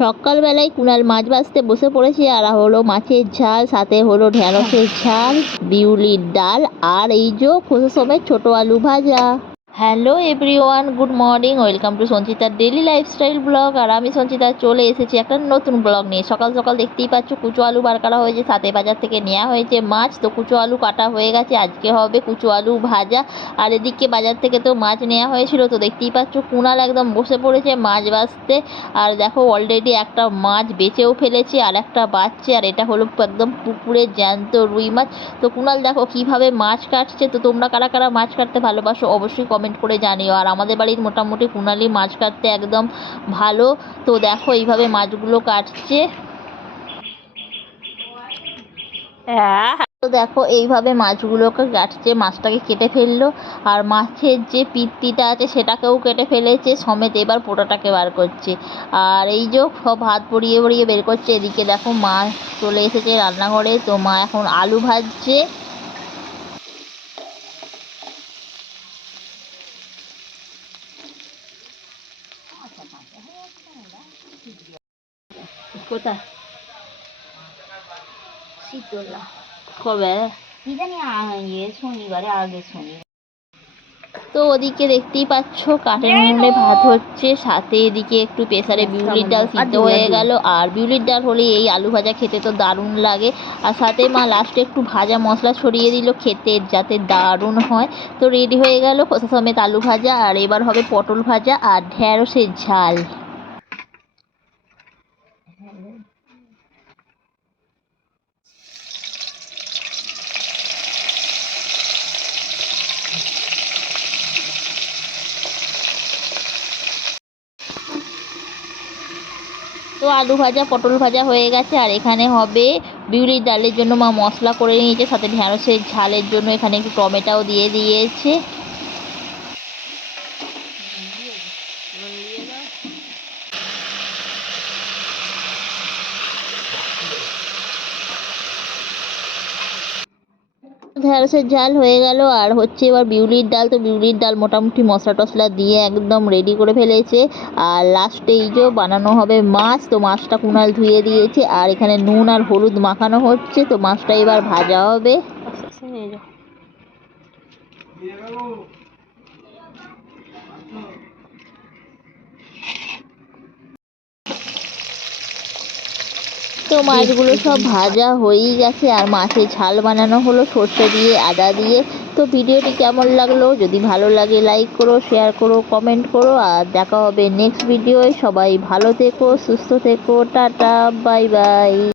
সকালবেলায় কুণাল মাছ ভাজতে বসে পড়েছে, আর হলো মাছের ঝাল, সাথে হলো ঢেঁড়সের ঝাল, বিউলির ডাল, আর এই যে খোসা সমেত ছোট আলু ভাজা। Hello everyone, good morning, welcome to সঞ্চিতার ডেলি লাইফস্টাইল ব্লগ। আর আমি সঞ্চিতা চলে এসেছি একটা নতুন ব্লগ নিয়ে। সকাল সকাল দেখতেই পাচ্ছ কুচো আলু বার করা হয়েছে, সাথে বাজার থেকে নেওয়া হয়েছে মাছ। তো কুচো আলু কাটা হয়ে গেছে, আজকে হবে কুচো আলু ভাজা। আর এদিকে বাজার থেকে তো মাছ নেওয়া হয়েছিল, তো দেখতেই পাচ্ছ কুণাল একদম বসে পড়েছে মাছ ভাজতে। আর দেখো অলরেডি একটা মাছ বেচেও ফেলেছে, আর একটা বাচ্চা। আর এটা হলো একদম পুকুরের জ্যান্ত রুই মাছ। তো কুণাল দেখো কীভাবে মাছ কাটছে। তো তোমরা কারা কারা মাছ কাটতে ভালোবাসো অবশ্যই কমেন্ট করে জানিও। আর আমাদের বাড়ির মোটামুটি কুণালি মাছ কাটতে একদম ভালো। তো দেখো এইভাবে মাছগুলো কাটছে। তো দেখো এইভাবে মাছগুলোকে কাটছে, মাছটাকে কেটে ফেললো। আর মাছের যে পিত্তিটা আছে সেটাকেও কেটে ফেলেছে সমেত, এবার পোটাটাকে বার করছে। আর এই যে সব হাত পড়িয়ে পড়িয়ে বের করছে। এদিকে দেখো মা চলে এসেছে রান্নাঘরে, তো মা এখন আলু ভাজছে। কোথায় শীতলা কবে কি জানি শনিবারে, আগে শনিবার। তো ওদিকে দেখতেই পাচ্ছ কাঠের উনুনে ভাত হচ্ছে, সাথে এদিকে একটু প্রেসারে বিউলির ডাল সিদ্ধ হয়ে গেল। আর বিউলির ডাল হলে এই আলু ভাজা খেতে তো দারুণ লাগে। আর সাথে মা লাস্টে একটু ভাজা মশলা ছড়িয়ে দিল খেতে যাতে দারুণ হয়। তো রেডি হয়ে গেল খোসা সমেত আলু ভাজা। আর এবার হবে পটল ভাজা আর ঢেঁড়সের ঝাল। তো আলু ভাজা পটল ভাজা হয়ে গেছে। আর এখানে হবে বিউলির ডালের জন্য মা মশলা করে নিয়েছে, সাথে ঢেঁড়সের ঝালের জন্য এখানে একটু টমেটোও দিয়ে দিয়েছে। ঢেঁড়সের ঝাল হয়ে গেল। আর হচ্ছে এবার বিউলির ডাল। তো বিউলির ডাল মোটামুটি মশলা টশলা দিয়ে একদম রেডি করে ফেলেছে। আর লাস্টে এই যে বানানো হবে মাছ। তো মাছটা কুণাল ধুয়ে দিয়েছে, আর এখানে নুন আর হলুদ মাখানো হচ্ছে। তো মাছটা এবার ভাজা হবে। তো মাছগুলো সব ভাজা হয়েই গেছে, আর মাছের ঝাল বানানো হলো সর্ষে দিয়ে আদা দিয়ে। তো ভিডিওটি কেমন লাগলো, যদি ভালো লাগে লাইক করো, শেয়ার করো, কমেন্ট করো। আর দেখা হবে নেক্সট ভিডিওয়। সবাই ভালো থেকো, সুস্থ থেকো, টাটা, বাই বাই।